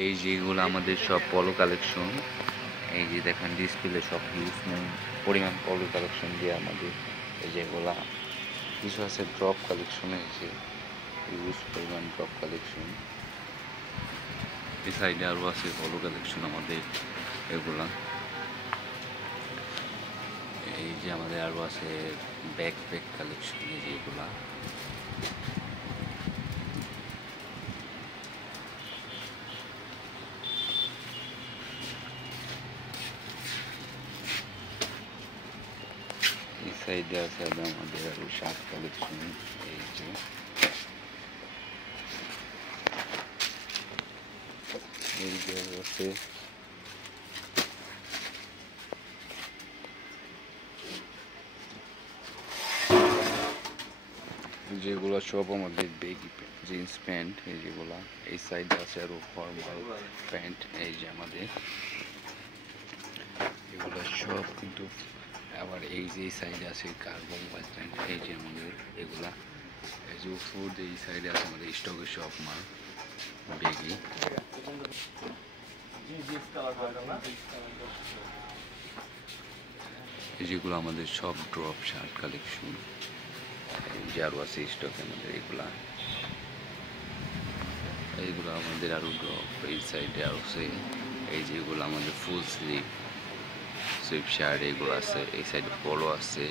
এই যেগুলো আমাদের সব পলো কালেকশন। এই যে দেখেন ডিসপ্লে সব হিউজ পরিমাণ পলো কালেকশন দিয়ে আমাদের এই যেগুলা কিছু আছে ড্রপ কালেকশনে, যে হিউজ পরিমাণ ড্রপ কালেকশন। এই সাইডে আরও আছে পলো কালেকশন আমাদের এগুলা। এই যে আমাদের আরও আছে ব্যাকপ্যাক কালেকশন, এই যেগুলা এই সাইডে আছে আমাদের আরও শার্ট কালেকশন। এই যে এই যে আছে যেগুলো সব আমাদের বেগি জিন্স প্যান্ট। এই যেগুলা এই সাইডে আছে আরও ফর্মাল প্যান্ট। এই যে আমাদের এগুলো সব কিন্তু আবার এই যে এই সাইডে আছে কার্গো মোবাইল প্যান্ট। এই যে আমাদের এগুলা এই যে ফুড এই সাইডে আছে আমাদের স্টকের সব মাল বেগি। যেগুলো আমাদের সব ড্রপ শার্ট কালেকশন। যে আরও আছে স্টক আমাদের এইগুলো আমাদের আরও ড্রপ। এই সাইডে আরও আছে এই যেগুলো আমাদের ফুল স্লিভ সুইপ শার্ট এগুলো আছে। এই সাইডে পলো আছে,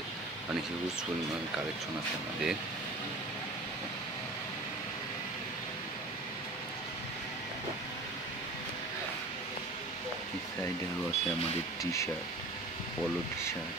মানে হিউজ পরিমাণ কালেকশন আছে আমাদের। এই সাইডে আরও আছে আমাদের টি শার্ট, পলো টি শার্ট।